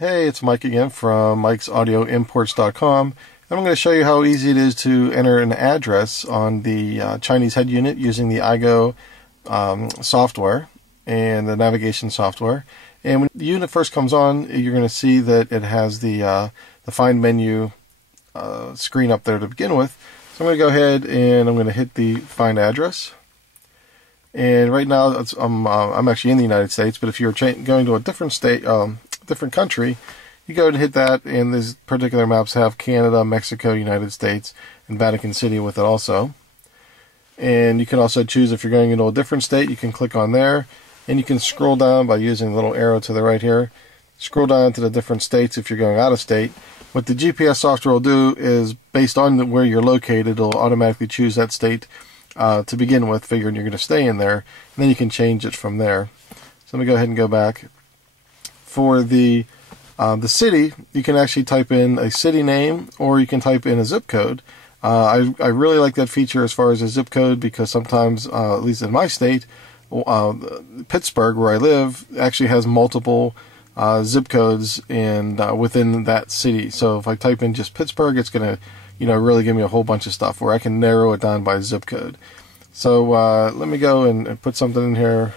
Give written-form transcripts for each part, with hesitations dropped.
Hey, it's Mike again from Mike'sAudioImports.com. And I'm going to show you how easy it is to enter an address on the Chinese head unit using the iGo software and the navigation software. And when the unit first comes on, you're going to see that it has the Find menu screen up there to begin with. So I'm going to go ahead and I'm going to hit the Find Address. And right now, I'm actually in the United States, but if you're going to a different state, different country, you go and hit that, and these particular maps have Canada, Mexico, United States, and Vatican City with it also. And you can also choose if you're going into a different state, you can click on there, and you can scroll down by using the little arrow to the right here. Scroll down to the different states if you're going out of state. What the GPS software will do is, based on where you're located, it'll automatically choose that state to begin with, figuring you're going to stay in there, and then you can change it from there. So I'm going to go ahead and go back. For the city, you can actually type in a city name, or you can type in a zip code. I really like that feature as far as a zip code, because sometimes, at least in my state, Pittsburgh, where I live, actually has multiple zip codes and within that city. So if I type in just Pittsburgh, it's going to really give me a whole bunch of stuff where I can narrow it down by zip code. So let me go and put something in here.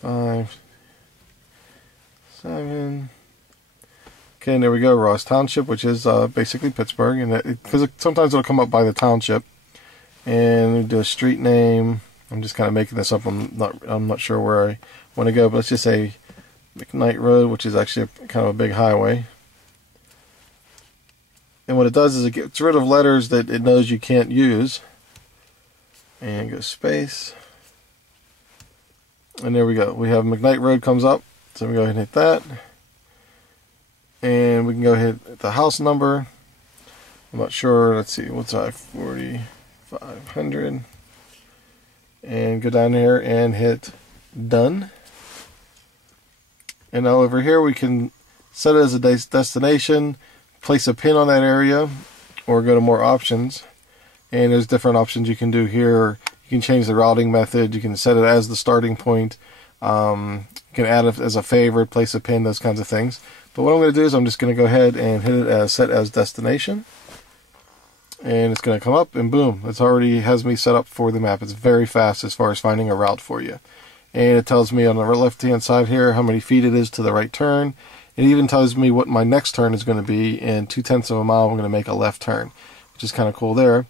5, 7. Okay, and there we go, Ross Township, which is basically Pittsburgh, and because sometimes it'll come up by the township. And we do a street name. I'm just kind of making this up. I'm not sure where I want to go, but let's just say McKnight Road, which is actually kind of a big highway. And what it does is it gets rid of letters that it knows you can't use. And go space. And there we go. We have McKnight Road comes up. So we go ahead and hit that. And we can go ahead and hit the house number. I'm not sure. Let's see. What's I? 4,500. And go down here and hit done. And now over here we can set it as a destination, place a pin on that area, or go to more options. And there's different options you can do here. You can change the routing method. You can set it as the starting point. You can add it as a favorite, place a pin, those kinds of things. But what I'm going to do is I'm just going to go ahead and hit it as set as destination. And it's going to come up, and boom, it's already has me set up for the map. It's very fast as far as finding a route for you. And it tells me on the left-hand side here how many feet it is to the right turn. It even tells me what my next turn is going to be. In 0.2 of a mile, I'm going to make a left turn, which is kind of cool there.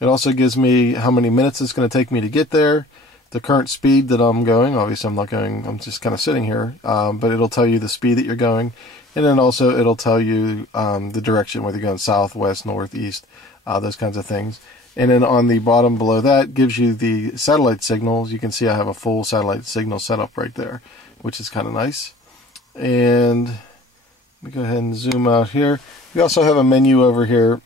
It also gives me how many minutes it's going to take me to get there, the current speed that I'm going. Obviously, I'm not going, I'm just kind of sitting here, but it'll tell you the speed that you're going. And then also it'll tell you the direction, whether you're going south, west, north, east, those kinds of things. And then on the bottom below that gives you the satellite signals. You can see I have a full satellite signal set up right there, which is kind of nice. And let me go ahead and zoom out here. We also have a menu over here,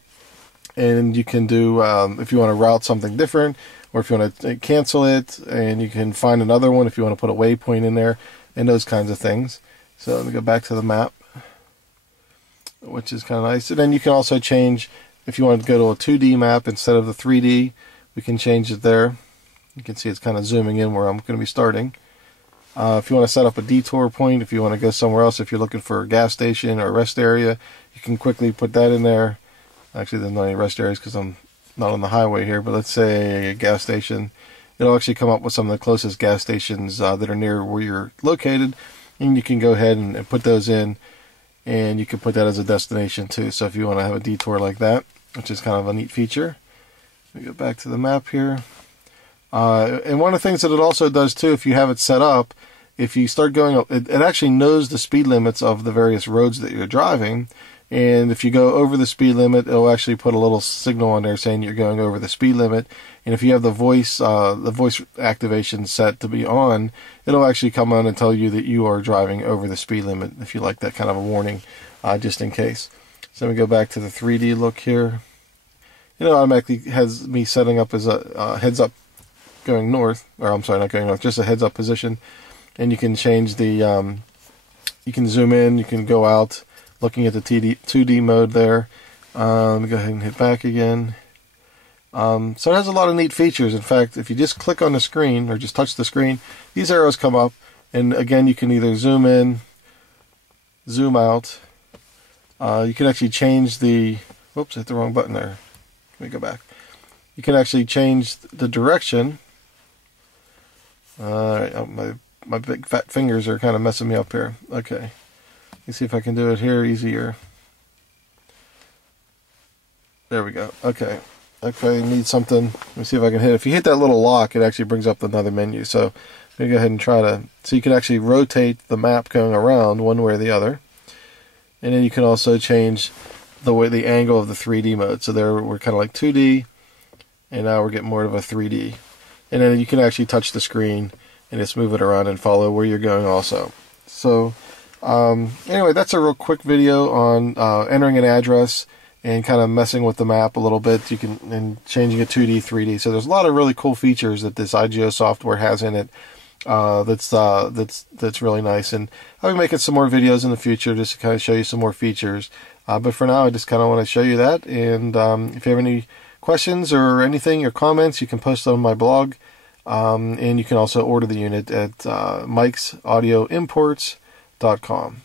and you can do, if you want to route something different, or if you want to cancel it, and you can find another one if you want to put a waypoint in there, and those kinds of things. So let me go back to the map, which is kind of nice. And then you can also change, if you want to go to a 2D map instead of the 3D, we can change it there. You can see it's kind of zooming in where I'm going to be starting. If you want to set up a detour point, if you want to go somewhere else, if you're looking for a gas station or a rest area, you can quickly put that in there. Actually, there's not any rest areas because I'm not on the highway here, but let's say a gas station. It'll actually come up with some of the closest gas stations that are near where you're located, and you can go ahead and put those in, and you can put that as a destination too. So if you want to have a detour like that, which is kind of a neat feature. Let me go back to the map here. And one of the things that it also does too, if you have it set up, if you start going up, it actually knows the speed limits of the various roads that you're driving. And if you go over the speed limit, it'll actually put a little signal on there saying you're going over the speed limit. And if you have the voice activation set to be on, it'll actually come on and tell you that you are driving over the speed limit, if you like that kind of a warning, just in case. So let me go back to the 3D look here. It automatically has me setting up as a heads up going north, or I'm sorry, not going north, just a heads up position. And you can change the, you can zoom in, you can go out, looking at the 2D mode there. Let me go ahead and hit back again. So it has a lot of neat features. In fact, if you just click on the screen or just touch the screen, these arrows come up, and again you can either zoom in, zoom out. You can actually change the, whoops, I hit the wrong button there. Let me go back. You can actually change the direction. My big fat fingers are kind of messing me up here. Okay. Let me see if I can do it here easier. There we go. Okay. Okay, need something. Let me see if I can hit it. If you hit that little lock, it actually brings up another menu. So I'm going to go ahead and try to, so you can actually rotate the map going around one way or the other. And then you can also change the angle of the 3D mode. So there we're kind of like 2D, and now we're getting more of a 3D. And then you can actually touch the screen and just move it around and follow where you're going also. So anyway, that's a real quick video on entering an address and kind of messing with the map a little bit. You can, and changing it 2D, 3D. So there's a lot of really cool features that this IGO software has in it. That's really nice, and I'll be making some more videos in the future just to kind of show you some more features. But for now, I just kind of want to show you that. And if you have any questions or anything or comments, you can post them on my blog, and you can also order the unit at Mike'sAudioImports.com.